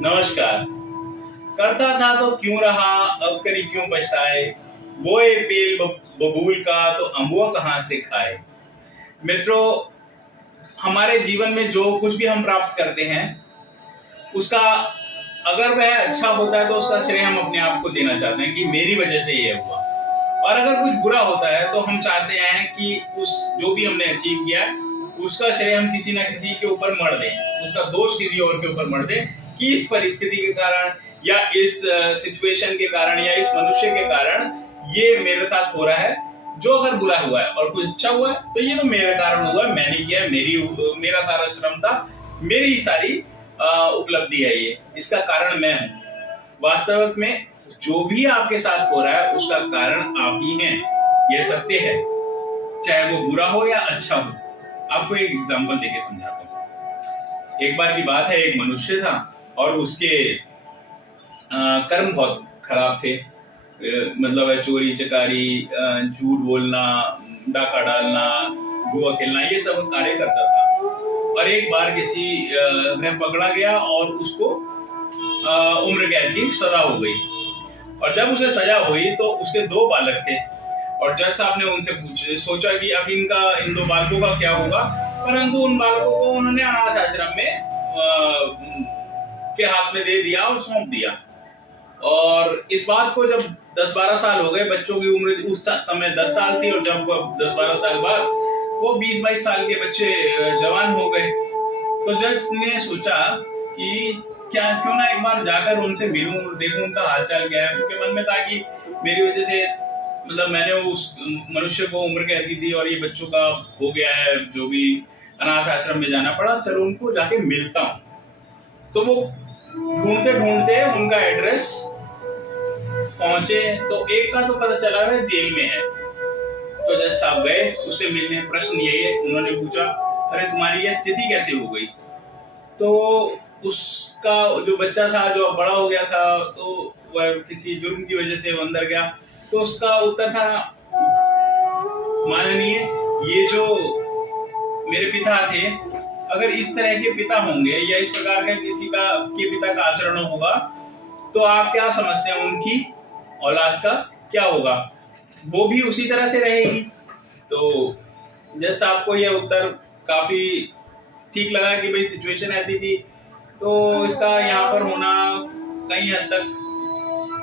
नमस्कार। करता था तो क्यों रहा, अब करी क्यों पछताए, बोए पेल बबूल का तो अम्बुआ कहाँ से खाए। मित्रों, हमारे जीवन में जो कुछ भी हम प्राप्त करते हैं उसका अगर वह अच्छा होता है तो उसका श्रेय हम अपने आप को देना चाहते हैं कि मेरी वजह से ये हुआ, और अगर कुछ बुरा होता है तो हम चाहते हैं कि उस जो भी हमने अचीव किया है उसका श्रेय हम किसी ना किसी के ऊपर मढ़ दें, उसका दोष किसी और के ऊपर मढ़ दें कि इस परिस्थिति के कारण या इस सिचुएशन के कारण या इस मनुष्य के कारण ये मेरे साथ हो रहा है। जो अगर बुरा हुआ है और कुछ अच्छा हुआ है तो ये तो मेरे कारण हुआ है, मैंने किया है, मेरा सारा श्रम था, मेरी सारी उपलब्धि है, ये इसका कारण मैं हूँ। वास्तविक में जो भी आपके साथ हो रहा है उसका कारण आप ही हैं, यह सत्य है, चाहे वो बुरा हो या अच्छा हो। आपको एक एग्जांपल देके समझाता हूँ। एक बार की बात है, एक मनुष्य था और उसके कर्म बहुत खराब थे। मतलब चोरी चकारी, झूठ बोलना, डाका डालना, जुआ खेलना, ये सब कार्य करता था। और एक बार किसी में पकड़ा गया और उसको उम्र कैद की सजा हो गई। और जब उसे सजा हुई तो उसके 2 बालक थे और जज साहब ने उनसे सोचा कि अब इन 2 बालकों का क्या होगा, परंतु उन बालकों को उन्होंने अनाथ आश्रम में के हाथ में दे दिया और सौंप दिया। और इस बात को जब 10-12 साल हो गए, बच्चों की उम्र उस समय 10 साल थी और जब 10-12 साल बाद वो 20-22 साल के बच्चे जवान हो गए, तो जज ने सोचा कि क्यों ना एक बार जाकर उनसे मिलूं, देखूं उनका हालचाल क्या है। उनके मन में था कि मेरी वजह से मतलब मैंने उस मनुष्य को उम्र कैद की थी और ये बच्चों का हो गया है, जो भी अनाथ आश्रम में जाना पड़ा, चलो उनको जाके मिलता हूं। तो वो ढूंढते ढूंढते उनका एड्रेस पहुंचे तो एक का तो पता चला वह जेल में है। तो जज साहब गए उससे मिलने। प्रश्न यही है, उन्होंने पूछा, अरे तुम्हारी यह स्थिति कैसे हो गई? तो उसका जो बच्चा था, जो बड़ा हो गया था, तो वह किसी जुर्म की वजह से वो अंदर गया। तो उसका उत्तर था, माननीय, ये जो मेरे पिता थे, अगर इस तरह के पिता होंगे या इस प्रकार का किसी के पिता का आचरण होगा तो आप क्या समझते हैं उनकी औलाद का क्या होगा? वो भी उसी तरह से रहेगी। तो जज साहब को यह उत्तर काफी ठीक लगा कि भाई सिचुएशन ऐसी थी, तो इसका यहाँ पर होना कहीं हद तक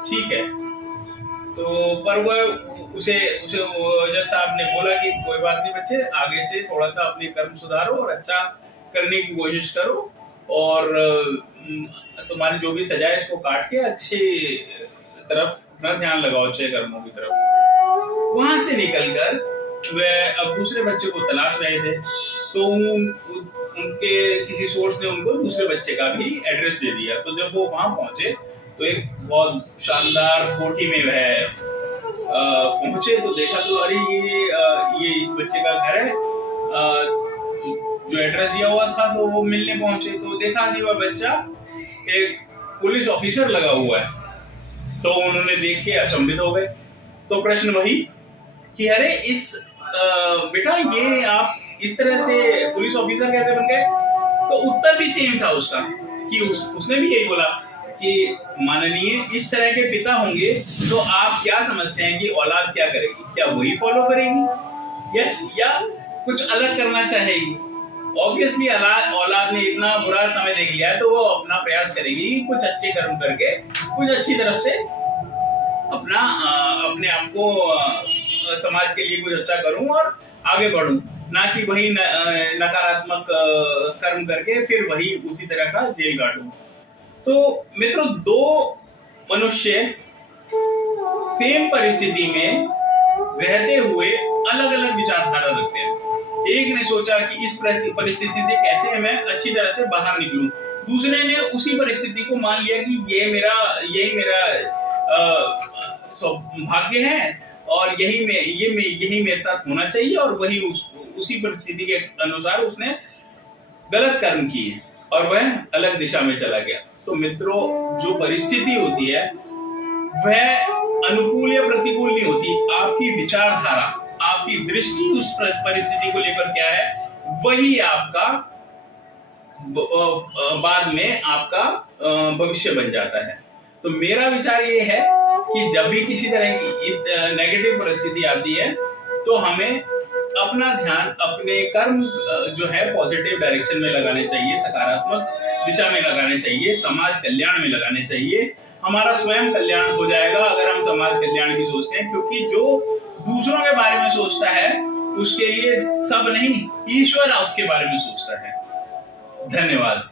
ठीक है। तो पर वह उसे जज साहब ने बोला कि कोई बात नहीं बच्चे, आगे से थोड़ा सा अपने कर्म सुधारो और अच्छा करने की कोशिश करो, और तुम्हारी जो भी सजा है इसको काट के अच्छे तरफ अपना ध्यान लगाओ, अच्छे कर्मों की तरफ। वहां से निकलकर वह अब दूसरे बच्चे को तलाश रहे थे, तो उनके किसी सोर्स ने उनको दूसरे बच्चे का भी एड्रेस दे दिया। तो जब वो वहां पहुंचे तो एक बहुत शानदार कोठी में वह पहुंचे, तो देखा तो अरे ये इस बच्चे का घर है, जो एड्रेस दिया हुआ था। तो वो मिलने पहुंचे तो देखा कि वह बच्चा एक पुलिस ऑफिसर लगा हुआ है। तो उन्होंने देख के अचंभित हो गए। तो प्रश्न वही कि अरे बेटा, ये आप इस तरह से पुलिस ऑफिसर कैसे बन गए? तो उत्तर भी सेम था उसका कि उसने भी यही बोला कि माननीय, इस तरह के पिता होंगे तो आप क्या समझते हैं कि औलाद क्या करेगी? क्या वही फॉलो करेगी या कुछ अलग करना चाहेगी? ऑब्वियसली औलाद ने इतना बुरा समय देख लिया है तो वो अपना प्रयास करेगी कि कुछ अच्छे कर्म करके कुछ अच्छी तरफ से अपने आप को समाज के लिए कुछ अच्छा करूं और आगे बढ़ूं, ना कि वही नकारात्मक कर्म करके फिर वही उसी तरह का जेल काटूं। तो मित्रों, 2 मनुष्य सेम परिस्थिति में रहते हुए अलग अलग विचारधारा रखते हैं। एक ने सोचा कि इस परिस्थिति से कैसे मैं अच्छी तरह से बाहर निकलूं, दूसरे ने उसी परिस्थिति को मान लिया कि यही मेरा सौभाग्य है और यही मेरे साथ होना चाहिए, और वही उसी परिस्थिति के अनुसार उसने गलत कर्म किए और वह अलग दिशा में चला गया। तो मित्रों, जो परिस्थिति होती है वह अनुकूल या प्रतिकूल नहीं होती। आपकी विचारधारा, आपकी दृष्टि उस परिस्थिति को लेकर क्या है, वही आपका बाद में आपका भविष्य बन जाता है। तो मेरा विचार ये है कि जब भी किसी तरह की इस नेगेटिव परिस्थिति आती है तो हमें अपना ध्यान अपने कर्म जो है पॉजिटिव डायरेक्शन में लगाने चाहिए, सकारात्मक दिशा में लगाने चाहिए, समाज कल्याण में लगाने चाहिए। हमारा स्वयं कल्याण हो जाएगा अगर हम समाज कल्याण की सोचते हैं, क्योंकि जो दूसरों के बारे में सोचता है उसके लिए सब नहीं, ईश्वर उसके बारे में सोचता है। धन्यवाद,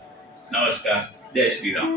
नमस्कार, जय श्री राम।